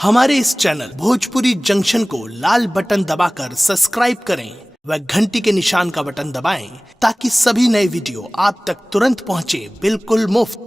हमारे इस channel Bhojpuri junction को लाल बटन दबाकर सब्सक्राइब करें व घंटी के निशान का बटन दबाएं ताकि सभी नए वीडियो आप तक तुरंत पहुंचे बिल्कुल मुफ्त।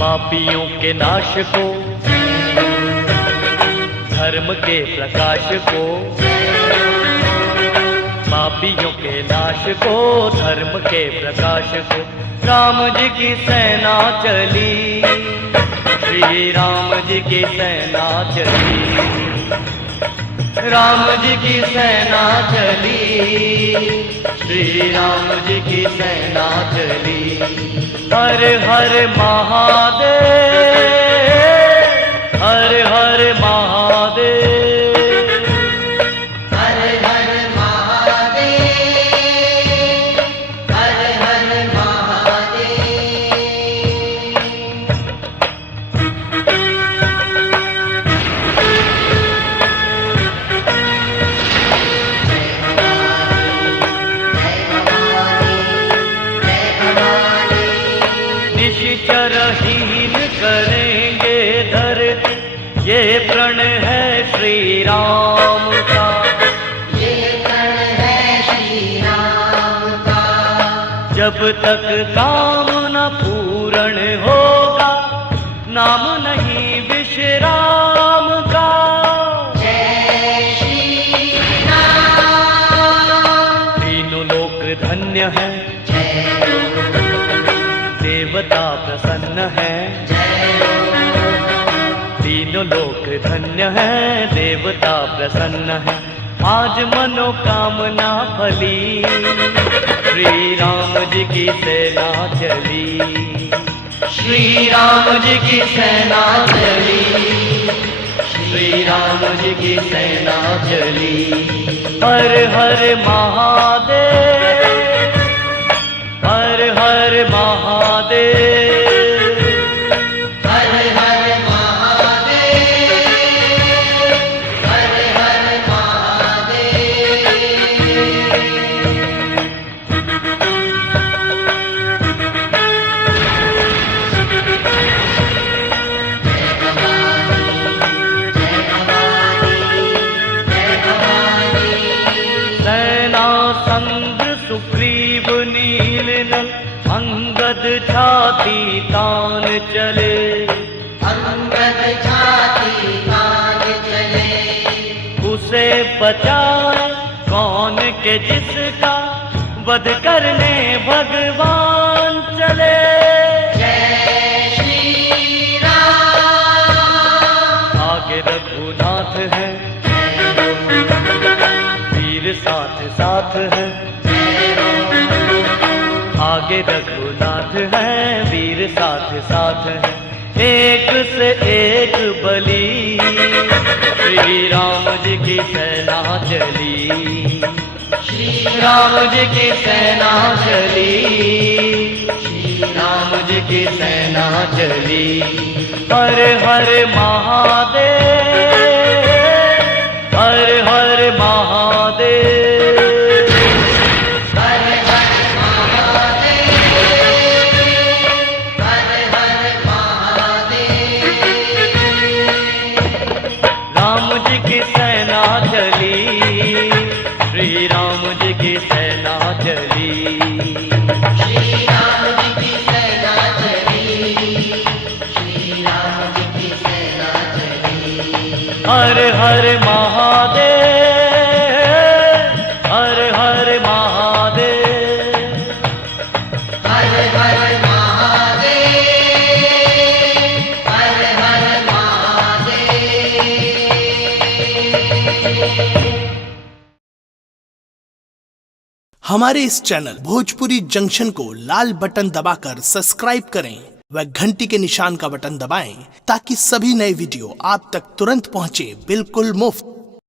पापियों के नाश को, धर्म के प्रकाश को, पापियों के नाश को, धर्म के प्रकाश को, राम जी की सेना चली, श्री राम जी की सेना चली, राम जी की सेना चली, श्री राम जी की सेना चली। हर हर महादेव, हर हर महादेव, हर हर महादेव, हर हर महादेव। निश्चरहीन करेंगे धर, ये प्रण है श्री राम का, ये प्रण है श्री राम का। जब तक काम न पूर्ण होगा, नाम नहीं विश्राम का। जय श्री राम। तीनों लोक धन्य है, देवता प्रसन्न है, तीनों लोक धन्य है, देवता प्रसन्न है। आज मनोकामना फली, श्री राम जी की सेना चली, श्री राम जी की सेना चली, श्री राम जी की सेना चली। हर हर महादेव, हर हर महादेव, हर हर महादेव, हर हर महादेव। सेना संग सुग्रीव नील नल, अंगद छाती तान चले, अंगद छाती तान चले। उसे बचाए कौन के जिसका वध करने भगवान चले। जय श्री राम। आगे रघुनाथ है, वीर साथ साथ है, आगे रघुनाथ है, वीर साथ साथ है। एक से एक बली, श्री राम जी की सेना चली, श्री राम जी की सेना चली, श्री राम जी की सेना चली। हर हर महादेव, हर हर महादेव, हर हर महादेव, हर हर महादेव। राम जी की सेना चली, श्री राम जी की सेना चली, श्री राम जी की सेना चली, श्री राम जी की सेना चली। हर हर महादेव, हर हर महादेव। हर महादेव, हर हर महादेव। हमारे इस चैनल भोजपुरी जंक्शन को लाल बटन दबाकर सब्सक्राइब करें व घंटी के निशान का बटन दबाएं ताकि सभी नए वीडियो आप तक तुरंत पहुंचे बिल्कुल मुफ्त।